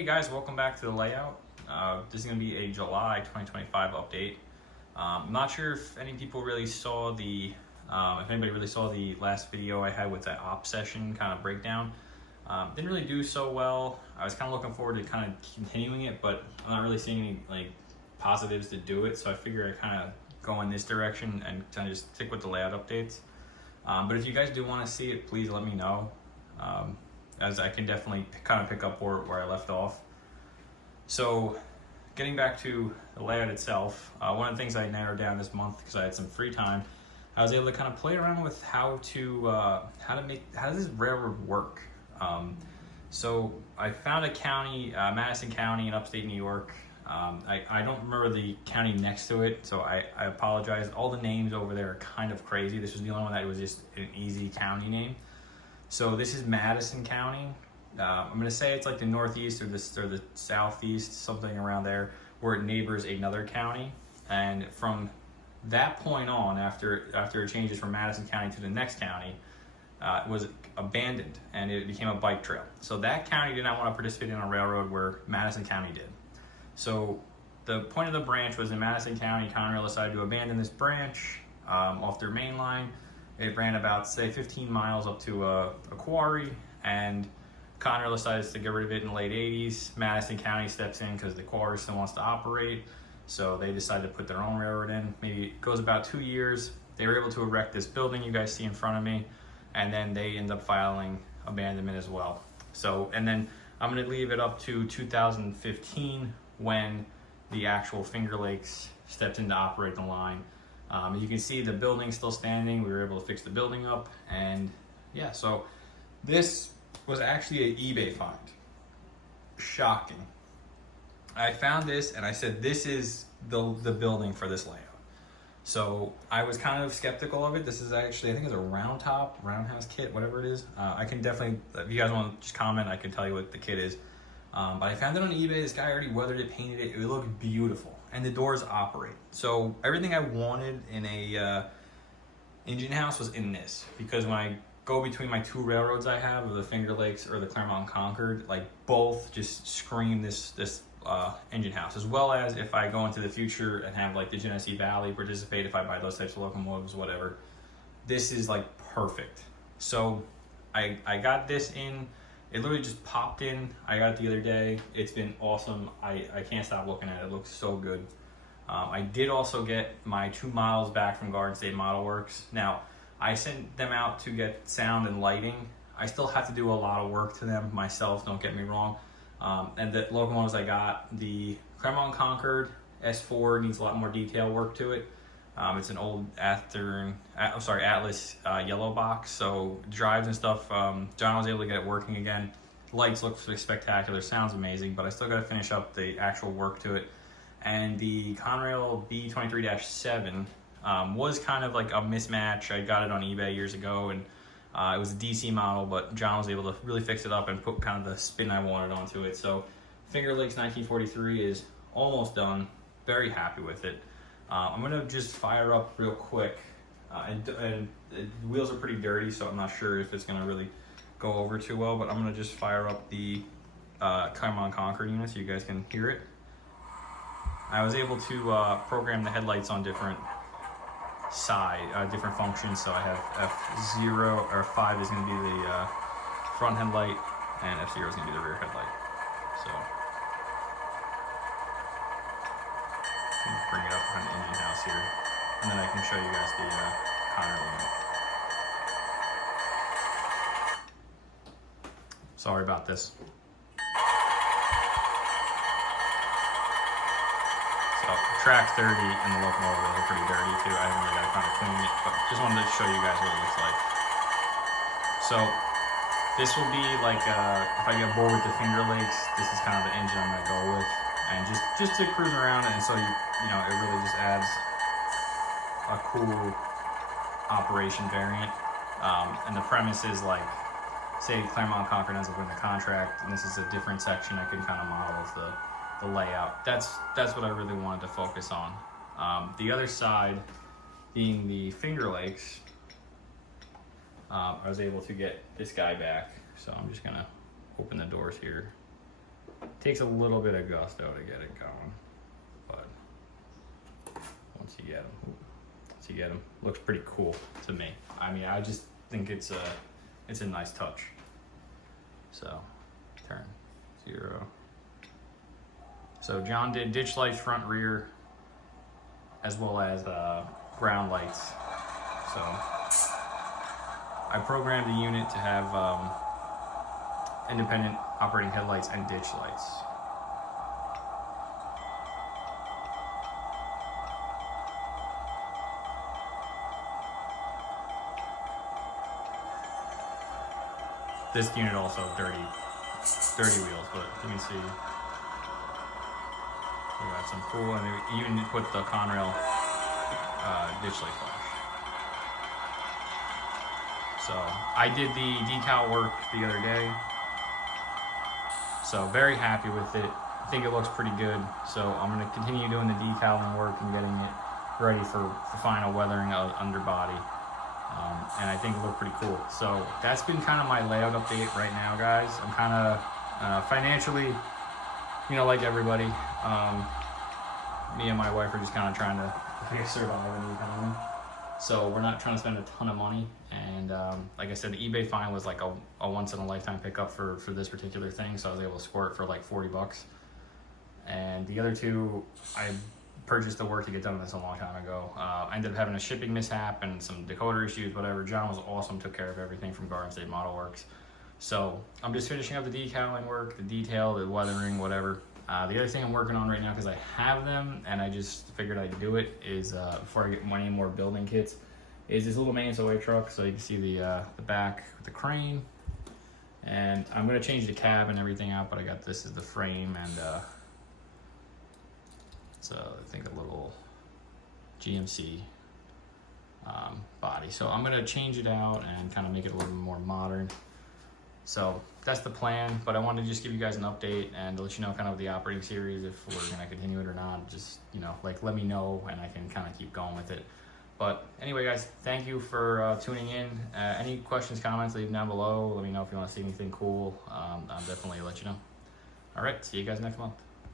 Hey guys, welcome back to the layout. This is going to be a July 2025 update. I'm not sure if any people really saw if anybody really saw the last video I had with that op session kind of breakdown. Didn't really do so well. I was kind of looking forward to kind of continuing it, but I'm not really seeing any positives to do it. So I figure I kind of go in this direction and kind of just stick with the layout updates. But if you guys do want to see it, please let me know. As I can definitely kind of pick up where I left off. So getting back to the layout itself, one of the things I narrowed down this month because I had some free time, I was able to kind of play around with how does this railroad work. So I found a county, Madison County in upstate New York. I don't remember the county next to it, so I apologize. All the names over there are kind of crazy. This was the only one that was just an easy county name. So this is Madison County. I'm gonna say it's like the northeast or the southeast, something around there, where it neighbors another county. And from that point on, after it changes from Madison County to the next county, it was abandoned and it became a bike trail. So that county did not want to participate in a railroad where Madison County did. So the point of the branch was in Madison County. Conrail decided to abandon this branch off their main line. It ran about, say, 15 miles up to a quarry, and Conrail decides to get rid of it in the late 80s. Madison County steps in because the quarry still wants to operate, so they decide to put their own railroad in. Maybe it goes about 2 years. They were able to erect this building you guys see in front of me, and then they end up filing abandonment as well. So, and then I'm going to leave it up to 2015 when the actual Finger Lakes stepped in to operate the line. You can see the building's still standing. We were able to fix the building up, and yeah, so this was actually an eBay find. Shocking. I found this and I said, this is the building for this layout. So I was kind of skeptical of it. This is actually, I think it's a roundhouse kit, whatever it is. I can definitely, if you guys want to just comment, I can tell you what the kit is. But I found it on eBay. This guy already weathered it, painted it. It looked beautiful, and the doors operate. So everything I wanted in a engine house was in this, because when I go between my two railroads I have, the Finger Lakes or the Claremont and Concord, like both just scream this engine house. As well as if I go into the future and have like the Genesee Valley participate, if I buy those types of locomotives, whatever, this is like perfect. So I got this in. It literally just popped in. I got it the other day. It's been awesome. I can't stop looking at it. It looks so good. I did also get my 2 miles back from Garden State Model Works. Now, I sent them out to get sound and lighting. I still have to do a lot of work to them myself, don't get me wrong. And the locomotives I got, the Claremont Concord S4 needs a lot more detail work to it. It's an old Atlas yellow box, so drives and stuff, John was able to get it working again. Lights look spectacular, sounds amazing, but I still got to finish up the actual work to it. And the Conrail B23-7 was kind of like a mismatch. I got it on eBay years ago, and it was a DC model, but John was able to really fix it up and put kind of the spin I wanted onto it. So Finger Lakes 1943 is almost done. Very happy with it. I'm gonna just fire up real quick, and the wheels are pretty dirty, so I'm not sure if it's gonna really go over too well, but I'm gonna just fire up the Claremont Concord unit so you guys can hear it. I was able to program the headlights on different different functions, so I have F0 or 5 is gonna be the front headlight, and F0 is gonna be the rear headlight. So bring it up on the engine house here, and then I can show you guys the Conrail unit. Sorry about this. So track 30 and the locomotive are pretty dirty too. I haven't really got to kind of clean it, but just wanted to show you guys what it looks like. So this will be like, if I get bored with the Finger Lakes, this is kind of the engine I'm gonna go with. And just to cruise around, and so you know, it really just adds a cool operation variant. And the premise is like, say Claremont Concord ends up winning the contract, and this is a different section I can kind of model the layout. That's what I really wanted to focus on. The other side being the Finger Lakes, I was able to get this guy back. So I'm just gonna open the doors here. Takes a little bit of gusto to get it going, but once you get them, looks pretty cool to me. I mean, I just think it's a nice touch. So, turn 0. So John did ditch lights front, rear, as well as ground lights. So I programmed the unit to have independent operating headlights and ditch lights. This unit also dirty wheels, but you can see we got some cool, and they even put the Conrail ditch light flash. So I did the decal work the other day, so very happy with it. I think it looks pretty good, so I'm going to continue doing the decaling work and getting it ready for final weathering of underbody. And I think it looked pretty cool. So that's been kind of my layout update right now, guys. I'm kind of financially, you know, like everybody, me and my wife are just kind of trying to survive in the economy. So we're not trying to spend a ton of money. And like I said, the eBay find was like a once in a lifetime pickup for this particular thing. So I was able to score it for like 40 bucks. And the other two, I purchased the work to get done with this a long time ago. I ended up having a shipping mishap and some decoder issues, whatever. John was awesome, took care of everything from Garden State Model Works. So I'm just finishing up the decaling work, the detail, the weathering, whatever. The other thing I'm working on right now, because I have them and I just figured I'd do it, is before I get any more building kits, is this little maintenance away truck. So you can see the back with the crane. And I'm going to change the cab and everything out, but I got this as the frame, and so I think a little GMC body. So I'm gonna change it out and kind of make it a little more modern. So that's the plan, but I wanted to just give you guys an update and let you know kind of the operating series, if we're gonna continue it or not. Just, you know, like let me know and I can kind of keep going with it. But anyway, guys, thank you for tuning in. Any questions, comments, leave them down below. Let me know if you want to see anything cool. I'll definitely let you know. All right, see you guys next month.